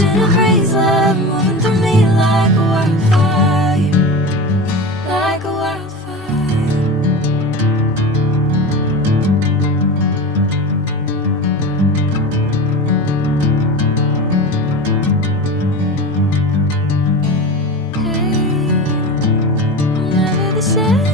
passion and praise, love moving through me like a wildfire, like a wildfire. Hey, I'm never the same.